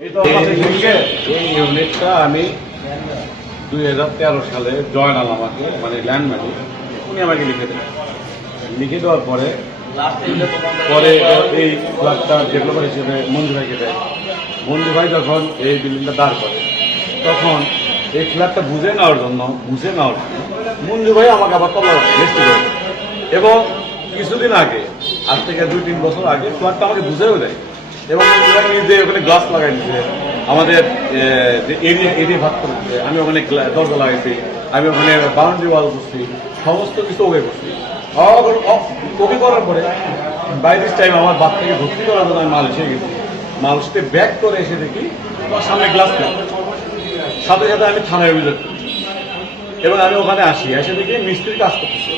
এই আমি দুই হাজার তেরো সালে জয়নাল আমাকে মানে ল্যান্ড মালিক উনি আমাকে লিখে দেন লিখে দেওয়ার পরে পরে এই ফ্ল্যাটটা ডেভেলপার হিসেবে মঞ্জু ভাইকে দেয় মঞ্জু ভাই যখন এই বিল্ডিংটা দাঁড় করে তখন এই ফ্ল্যাটটা বুঝে নেওয়ার জন্য বুঝে নেওয়ার জন্য মঞ্জু ভাই আমাকে আবার তলা এবং কিছুদিন আগে আজ থেকে দুই, তিন বছর আগে ফ্ল্যাটটা আমাকে বুঝেও দেয়। এবং নিজে ওখানে গ্লাস লাগাই দিচ্ছে আমাদের যে এরিয়া এরিয়া ভাগ করে আমি ওখানে দরজা লাগাইছি, আমি ওখানে বাউন্ডারি ওয়াল করছি, সমস্ত কিছু ওকে করছি। ওকে করার পরে বাই দিস টাইম আমার বাপ থেকে ভর্তি করার জন্য আমি মালয়েশিয়া গেছি। মালয়েশিয়াতে ব্যাক করে এসে দেখি, আমার সামনে গ্লাস সাথে সাথে আমি থানায় অভিযোগ। এবং আমি ওখানে আসি, এসে দেখি মিস্ত্রির কাজ করতেছে।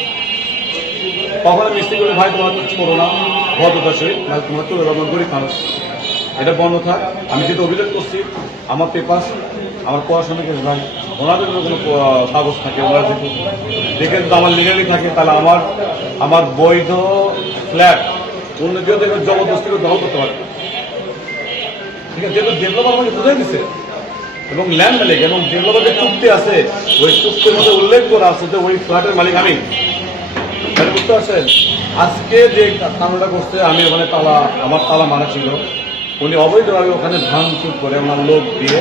কখনো মিস্ত্রি করে ভাই তোমার কিছু করো না ভদ্রতার সহিত না তোমার চলে যাব গরিব মানুষ এটা বন্ধ থাক। আমি যেহেতু অভিযোগ করছি আমার পেপার আমার পড়াশোনা কেস ভাই ওনাদের কোনো কাগজ থাকে ওনারা যেহেতু দেখে যদি আমার লিগালি থাকে তাহলে আমার আমার বৈধ ফ্ল্যাট অন্য কেউ দেখে জবরদস্তি করে দখল করতে পারে। ঠিক আছে যেহেতু ডেভেলপার আমাকে বুঝে দিচ্ছে এবং ল্যান্ড মালিক এবং ডেভেলপার যে চুক্তি আছে ওই চুক্তির মধ্যে উল্লেখ করা আছে যে ওই ফ্ল্যাটের মালিক আমি। বুঝতে পারছেন? আজকে যে কামড়টা করছে আমি ওখানে তালা আমার তালা মারা ছিল। উনি অবৈধভাবে ওখানে ভাঙচুর করে আমার লোক দিয়ে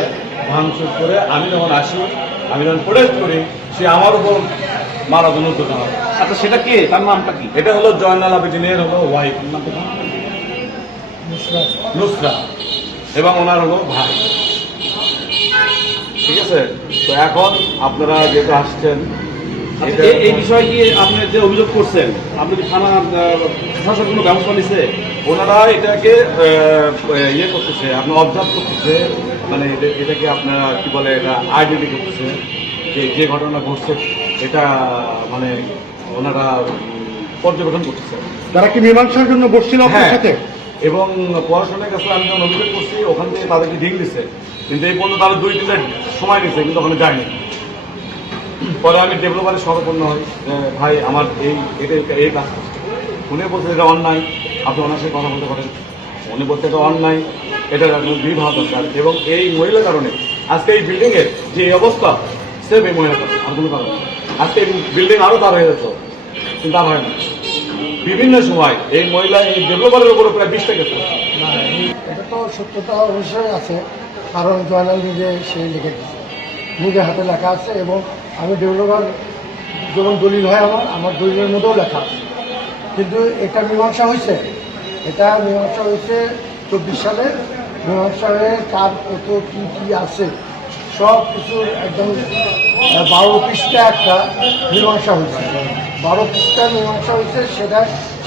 ভাঙচুর করে আমি যখন আসি আমি যখন প্রোটেস্ট করি সে আমার উপর মারা জন্য উদ্যোগ আচ্ছা সেটা কে? তার নামটা কি? এটা হলো জয়নাল আবেদিনের হলো ওয়াইফ নুসরা এবং ওনার হলো ভাই। ঠিক আছে? তো এখন আপনারা যেহেতু আসছেন এই- এই বিষয়ে কি আপনি যে অভিযোগ করছেন আপনি কি থানা প্রশাসন কোনো ব্যবস্থা নিছে? ওনারা এটাকে ইয়ে করতেছে আপনার অবজার্ভ করতেছে মানে এটা- এটাকে আপনারা কি বলে এটা আইডেন্টি করতেছে যে যে ঘটনা ঘটছে এটা মানে ওনারা পর্যবেক্ষণ করতেছে। তারা কি মীমাংসার জন্য বসছিল আপনার হ্যাঁ সাথে? এবং পড়াশোনার কাছে আমি যখন অভিযোগ করছি ওখান থেকে তাদেরকে ঢিল দিছে। কিন্তু এই পর্যন্ত তারা দুই তিনটা সময় নিচ্ছে কিন্তু ওখানে যায়নি। পরে আমি ডেভেলপারের সরপন্ন হই। ভাই আমার এই এটা এই কাজ উনি বলছে এটা অন্যায়। আপনি ওনার সাথে কথা বলতে পারেন। উনি বলছে এটা অন্যায়। এটা হওয়া দরকার। এবং এই মহিলার কারণে আজকে এই বিল্ডিংয়ের যে অবস্থা সেম এই মহিলার কারণে আর কোনো কারণ আজকে এই বিল্ডিং আরও বার হয়ে যেত কিন্তু আর হয় না। বিভিন্ন সময় এই মহিলা এই ডেভেলপারের উপরে প্রায় না, এই- এটা তো সত্যতা অবশ্যই আছে। কারণ জয়নাল নিজে সে লিখে দিচ্ছে নিজে হাতে লেখা আছে এবং আমি ডেভেলপার যখন দলিল হয় আমার আমার দলিলের মধ্যেও লেখা কিন্তু এটা মীমাংসা হয়েছে। এটা মীমাংসা হয়েছে চব্বিশ সালে। মীমাংসা হয়ে কার কত কী কী আছে, সব কিছুর একদম বারো পৃষ্ঠা একটা মীমাংসা হয়েছে। বারো পৃষ্ঠা মীমাংসা হয়েছে, সেটা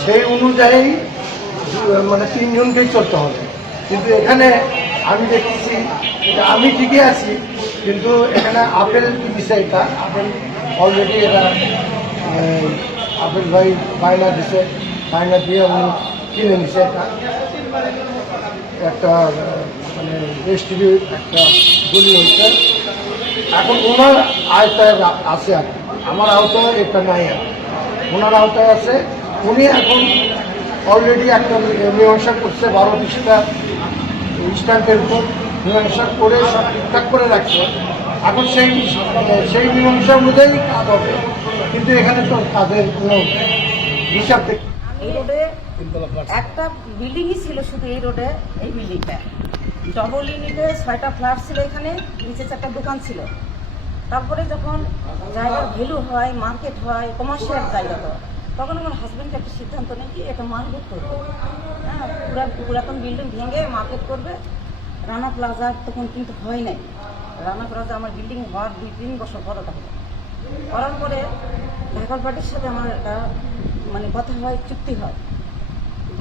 সেই অনুযায়ী মানে তিনজনকেই চলতে হবে। কিন্তু এখানে আমি দেখতেছি আমি ঠিকই আছি কিন্তু এখানে আপেল দিছে এটা? আপেল অলরেডি এটা আপেল ভাই বায়না দিছে। বায়না দিয়ে উনি কিনে নিছে এটা। একটা মানে রেজিস্ট্রি একটা গুলি হয়েছে। এখন ওনার আয়তায় আছে আর আমার আওতায় এটা নাই আর ওনার আওতায় আছে। উনি এখন অলরেডি একটা মীমাংসা করছে, বারো পৃষ্ঠা স্ট্যাম্পের উপর। মীমাংসা করে সব ঠিকঠাক করে রাখছে। এখন সেই সেই মীমাংসা অনুযায়ী কাজ হবে। কিন্তু এখানে তো কাজের কোনো হিসাব একটা বিল্ডিংই ছিল শুধু এই রোডে, এই বিল্ডিংটা ডবল ইউনিটে ছয়টা ফ্ল্যাট ছিল এখানে, নিচে চারটা দোকান ছিল। তারপরে যখন জায়গার ভ্যালু হয় মার্কেট হয় কমার্শিয়াল জায়গা তো তখন আমার হাজব্যান্ড একটা সিদ্ধান্ত নেই কি, এটা মার্কেট করবে। হ্যাঁ পুরা পুরাতন বিল্ডিং ভেঙে মার্কেট করবে। রানা প্লাজা তখন কিন্তু হয় নাই। রানা প্লাজা আমার বিল্ডিং হওয়ার দুই তিন বছর পর ওটা হলো করার পরে ঢাকার পার্টির সাথে আমার একটা মানে কথা হয় চুক্তি হয়।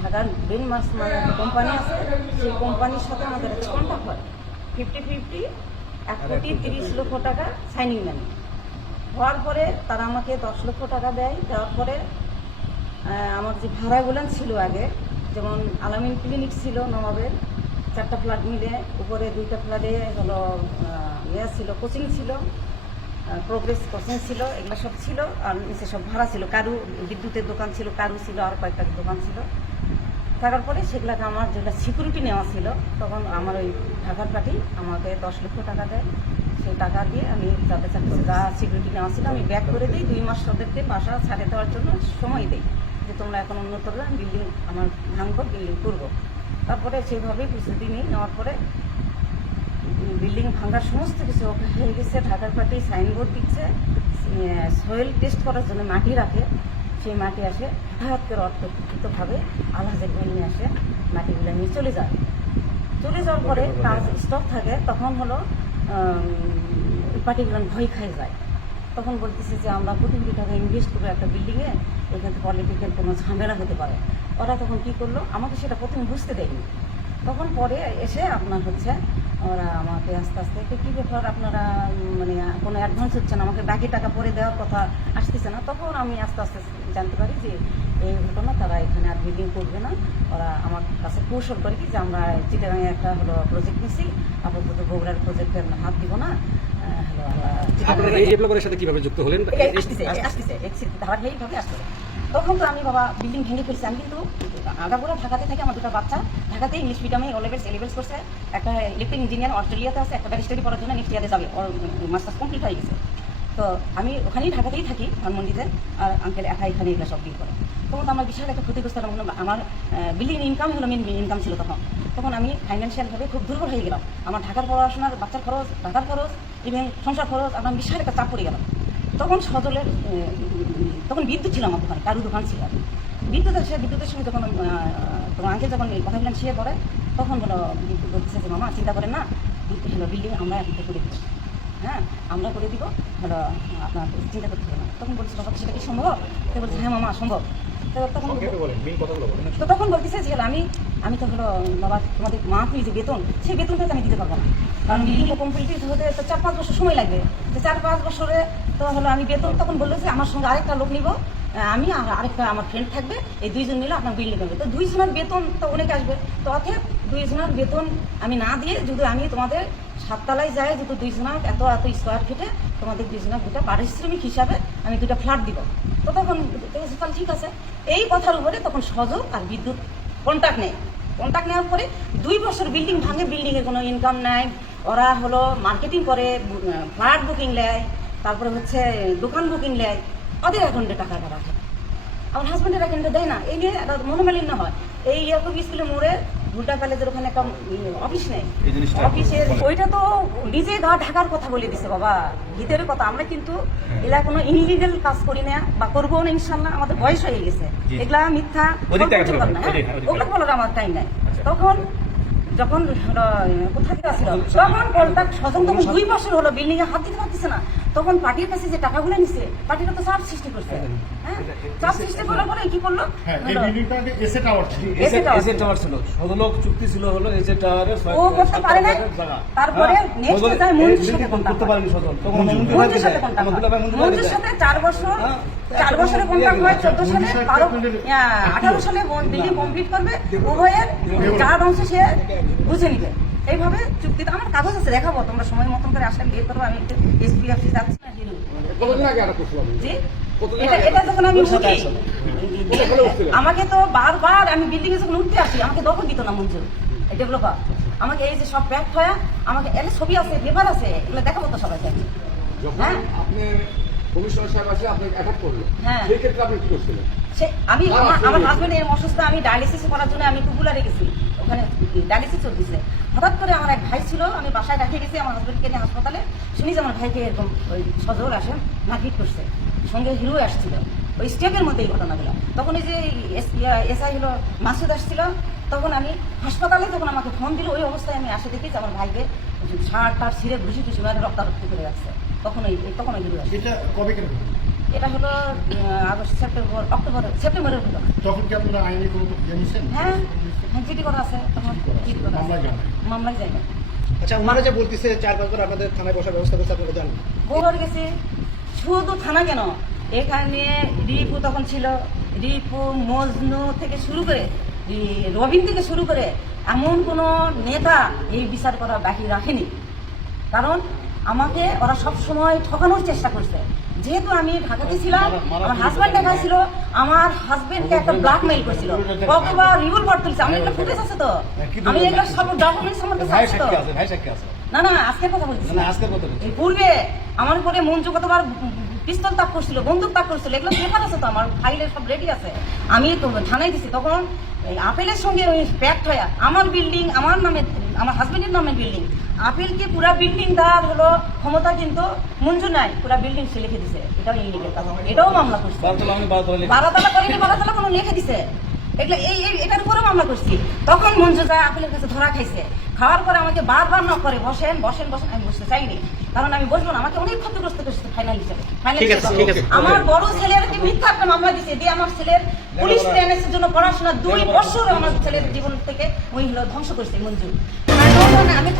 ঢাকার বেন মাস মানে কোম্পানি আছে সেই কোম্পানির সাথে আমাদের একটা কন্ট্যাক্ট হয়। ফিফটি ফিফটি এক কোটি তিরিশ লক্ষ টাকা সাইনিং মানি হওয়ার পরে তারা আমাকে দশ লক্ষ টাকা দেয়। দেওয়ার পরে আমার যে ভাড়াগুলো ছিল আগে যেমন আলামিন ক্লিনিক ছিল নবাবের চারটা ফ্ল্যাট মিলে, উপরে দুইটা ফ্ল্যাটে হলো ইয়ে ছিল কোচিং ছিল প্রোগ্রেস কোচিং ছিল, এগুলো সব ছিল, আর নিচে সব ভাড়া ছিল, কারু, বিদ্যুতের দোকান ছিল, কারু ছিল, আর কয়েকটা দোকান ছিল। থাকার পরে সেগুলোকে আমার যেটা সিকিউরিটি নেওয়া ছিল, তখন আমার ওই ঢাকার পার্টি আমাকে দশ লক্ষ টাকা দেয়। সেই টাকা দিয়ে আমি তাদের কাছে যা সিকিউরিটি নেওয়া ছিল, আমি ব্যাক করে দিই, দুই মাস ওদেরকে বাসা ছাড়ে দেওয়ার জন্য সময় দিই, যে তোমরা এখন উন্নত বিল্ডিং আমার ভাঙবো বিল্ডিং করব। তারপরে সেভাবেই প্রস্তুতি নিই নেওয়ার পরে বিল্ডিং ভাঙার সমস্ত কিছু ওকে হয়ে গেছে ঢাকার পার্টি সাইনবোর্ড দিচ্ছে সয়েল টেস্ট করার জন্য মাটি রাখে সেই মাটি আসে হঠাৎ করে অর্থকৃতভাবে আলহাজের নিয়ে আসে মাটিগুলো নিয়ে চলে যায়। চলে যাওয়ার পরে কাজ স্টপ থাকে তখন হলো পার্টিগুলো ভয় খাই যায়। তখন বলতেছে যে আমরা কোটি কোটি টাকা ইনভেস্ট করব একটা বিল্ডিংয়ে এখানে পলিটিক্যাল কোনো ঝামেলা হতে পারে। ওরা তখন কি করল? আমাকে সেটা প্রথমে বুঝতে দেয়নি। তখন পরে এসে আপনার হচ্ছে ওরা আমাকে আস্তে আস্তে "তো কী ব্যাপার? আপনারা মানে কোনো অ্যাডভান্স হচ্ছে না? আমাকে বাকি টাকা পরে দেওয়ার কথা আসতেছে না? তখন আমি আস্তে আস্তে জানতে পারি যে এই ঘটনা, তারা এখানে আর বিল্ডিং করবে না। ওরা আমার কাছে কৌশল করে কি যে আমরা চিটাগাঙে একটা হলো প্রজেক্ট নিছি। আপাতত বগুড়ার প্রজেক্টে আমরা হাত দিব না। আপনারা এই ডেভেলপারের সাথে কীভাবে যুক্ত হলেন? তখন তো আমি বাবা বিল্ডিং ভেঙে ফেলছি। আমি কিন্তু আগাগোড়া ঢাকাতে থাকি, আমার দুটো বাচ্চা। ঢাকাতে ইংলিশ মিডিয়ামে ও লেভেলস এ লেভেলস করছে। একটা ইলেকট্রিক ইঞ্জিনিয়ার অস্ট্রেলিয়াতে আছে, একটা ব্যারিস্টারি পড়ার জন্য নেক্সট ইয়ারে যাবে। ওর মাস্টার্স কমপ্লিট হয়ে গেছে। তো আমি ওখানেই ঢাকাতেই থাকি, ধানমন্ডিতে। আর আঙ্কেল একা এখানে এগুলো সব করে। তখন তো আমার বিশাল একটা ক্ষতিগ্রস্ত। আমার বিল্ডিং ইনকাম হলো মেন ইনকাম ছিল তখন। তখন আমি ফাইন্যান্সিয়ালভাবে খুব দুর্বল হয়ে গেলাম। আমার ঢাকার পড়াশোনার বাচ্চার খরচ ঢাকার খরচ ইভেন সংসার খরচ, আমার বিশাল একটা চাপ পড়ে গেল। তখন সজলের তখন বিদ্যুৎ ছিল আমার দোকানে কারু দোকান ছিল। বিদ্যুৎ আসে বিদ্যুতের সঙ্গে যখন তোমার আঙ্কেল যখন কথা বললেন সে করে তখন হলো বিদ্যুৎ বলছে যে, মামা, চিন্তা করেন না, বিদ্যুৎ হলো বিল্ডিং আমরা এখন করে দিব। হ্যাঁ আমরা করে দিব হলো আপনার চিন্তা করতে হবে না। তখন বলছে, বাবা, সেটা কি সম্ভব? তো বলছে হ্যাঁ মামা, সম্ভব। তো তখন বলতেছে যে হলো আমি আমি তো হলো বাবা তোমাদের মান্থলি যে বেতন সেই বেতনটা আমি দিতে পারব না। কারণ বিল্ডিং কমপ্লিট হতে তো চার পাঁচ বছর সময় লাগবে। তো চার পাঁচ বছরে তো হলো আমি বেতন তখন বলল যে আমার সঙ্গে আরেকটা লোক নিব আমি আর আরেকটা আমার ফ্রেন্ড থাকবে এই দুইজন মিলে আপনার বিল্ডিং করবে। তো দুইজনের বেতন তো অনেক আসবে। তো অতএব দুইজনের বেতন আমি না দিয়ে যদি আমি তোমাদের সাততলায় যাই যদি দুইজনের এত এত স্কোয়ার ফিটে তোমাদের দুইজনের দুটা পারিশ্রমিক হিসাবে আমি দুটা ফ্ল্যাট দিব। তো তখন ঠিক আছে। এই কথার উপরে তখন সহযোগ আর বিদ্যুৎ কন্ট্যাক্ট নেয়। কন্ট্যাক্ট নেওয়ার পরে দুই বছর বিল্ডিং ভাঙে, বিল্ডিংয়ে কোনো ইনকাম নাই। ওরা হলো মার্কেটিং করে ফ্ল্যাট বুকিং নেয়, তারপরে হচ্ছে দোকান বুকিং নেয়। ওদের অ্যাকাউন্টে টাকাটা রাখে আমার হাজব্যান্ডের অ্যাকাউন্টে দেয় না। এই নিয়ে একটা মনোমালিন্য হয়। এই ইয়াকুব স্কুলের মোড়ে ভুলটা কলেজের ওখানে একটা অফিস নেই। অফিসের ওইটা তো নিজে গা ঢাকার কথা বলে দিছে বাবা। ভিতরের কথা আমরা কিন্তু এলা কোনো ইনলিগাল কাজ করি না বা করব না ইনশাল্লাহ আমাদের বয়স হয়ে গেছে। এগুলা মিথ্যা হ্যাঁ? ওগুলো বলার আমার টাইম নাই। তখন যখন কোথা থেকে আসছিল তখন কলটা স্বজন তখন দুই বছর হলো বিল্ডিং এ হাত দিতে পারতেছে না। তখন পার্টির কাছে যে টাকাগুলো নিছে পার্টিটা তো চাপ সৃষ্টি করছে। হ্যাঁ চাপ সৃষ্টি করার পরে কি করল? হ্যাঁ এসে টাওয়ার ছিল। এসে টাওয়ার ছিল। সদলোক চুক্তি ছিল হলো এসে ও করতে পারে নাই। তারপরে next যায় মঞ্জুর সাথে contact করতে পারেনি সদল তখন মঞ্জুর মঞ্জুর সাথে হয়। মঞ্জুর মঞ্জুর সাথে চার বছর হ্যাঁ। চার বছরে কন্ট্রাক্ট হয় চোদ্দ সালে বিল্ডিং কমপ্লিট করবে। উভয়ের চার অংশ সে বুঝে নিবে। এইভাবে চুক্তিতে আমার কাগজ আছে দেখাবো তোমরা সময় মতন করে আসলে বের করব আমি এসপি অফিস যাচ্ছি। না আমাকে তো বারবার আমি বিল্ডিং এ যখন উঠতে আসি আমাকে দখল দিত না মঞ্জুর ডেভেলপার আমাকে এই যে সব প্যাক হয়ে আমাকে এলে ছবি আছে পেপার আছে এগুলো দেখাবো তো সবাইকে। যখন হ্যাঁ। আপনি কমিশনার সাহেব আসে আপনাকে অ্যাটাক করল হ্যাঁ। সেই ক্ষেত্রে আপনি কি করছিলেন? আমি আমার হাজবেন্ড এরকম অসুস্থ আমি ডায়ালিসিস করার জন্য আমি কুকুলারে গেছি ওখানে ডায়ালিসিস চলতেছে। হঠাৎ করে আমার এক ভাই ছিল আমি বাসায় রেখে গেছি আমার হাজবেন্ডকে নিয়ে হাসপাতালে। শুনি যে আমার ভাইকে এরকম ওই সজল আসে মারপিট করছে। সঙ্গে হিরো আসছিল। ওই স্টেপের মধ্যে এই ঘটনাগুলো। তখন এই যে এসআই হলো মাসুদ আসছিল তখন আমি হাসপাতালে যখন আমাকে ফোন দিল ওই অবস্থায় আমি আসে দেখি যে আমার ভাইকে শার্ট টার ছিঁড়ে ঘুষি টুসি মানে রক্তারক্তি করে রাখছে। তখন ওই তখন ওই হিরো আসছে এটা হলো? আগস্ট সেপ্টেম্বর অক্টোবর সেপ্টেম্বরের ঘটনা তখন কি আপনারা আইনি কোনো হ্যাঁ। জিডি করা আছে তখন জিডি করা আছে। মামলায় যাই না আচ্ছা ওনারা যে বলতেছে চার পাঁচ আপনাদের থানায় বসার ব্যবস্থা করছে আপনারা জানেন? বৌর গেছে। শুধু থানা কেন? এখানে রিপু তখন ছিল। রিপু মজনু থেকে শুরু করে রবিন থেকে শুরু করে এমন কোনো নেতা এই বিচার করা বাকি রাখেনি। কারণ আমাকে ওরা সব সময় ঠকানোর চেষ্টা করছে। যেহেতু আমি ঢাকাতে ছিলাম আমার হাজব্যান্ড ঢাকা ছিল আমার হাজবেন্ডকে একটা ব্ল্যাকমেইল করেছিল। কতবার রিভলভার তুলছে। আমি এগুলো ফুটেজ আছে তো? আমি এগুলো সব ডকুমেন্টস আমার কাছে আছে তো। সাক্ষী আছে ভাই সাক্ষী আছে। না না আজকের কথা বলছি। না, আজকের কথা বলছি। পূর্বে আমার উপরে মঞ্জু কতবার পিস্তল তাক করছিল বন্দুক তাক করছিল এগুলো পেপার আছে তো আমার ফাইলে সব রেডি আছে। আমি তো থানায় দিছি তখন আপেলের সঙ্গে ওই প্যাক্ট হয়ে আমার বিল্ডিং আমার নামে আমার হাজবেন্ডের নামে বিল্ডিং আপেলকে পুরা বিল্ডিং দেওয়ার হলো ক্ষমতা কিন্তু মঞ্জু নাই পুরা বিল্ডিং সে লিখে দিছে। এটাও ইলিগেল কাজ। এটাও মামলা করছে। বারোতলা করেনি বারাতলা কোনো লিখে দিছে। এগুলো এই এটার উপরে মামলা করছি। তখন মঞ্জু যায় আপেলের কাছে ধরা খাইছে। খাওয়ার পরে আমাকে বারবার নক করে বসেন বসেন বসেন আমি বসতে চাইনি। কারণ আমি বসবো না আমাকে অনেক ক্ষতিগ্রস্ত করছে ফাইনাল হিসেবে। ফাইনাল ঠিক আছে, ঠিক আছে। আমার বড় ছেলের মিথ্যা একটা মামলা দিছে? দিয়ে আমার ছেলের পুলিশ ট্রেনের জন্য পড়াশোনা দুই বছর আমার ছেলের জীবন থেকে ওই হলো ধ্বংস করছে মঞ্জুর। আমি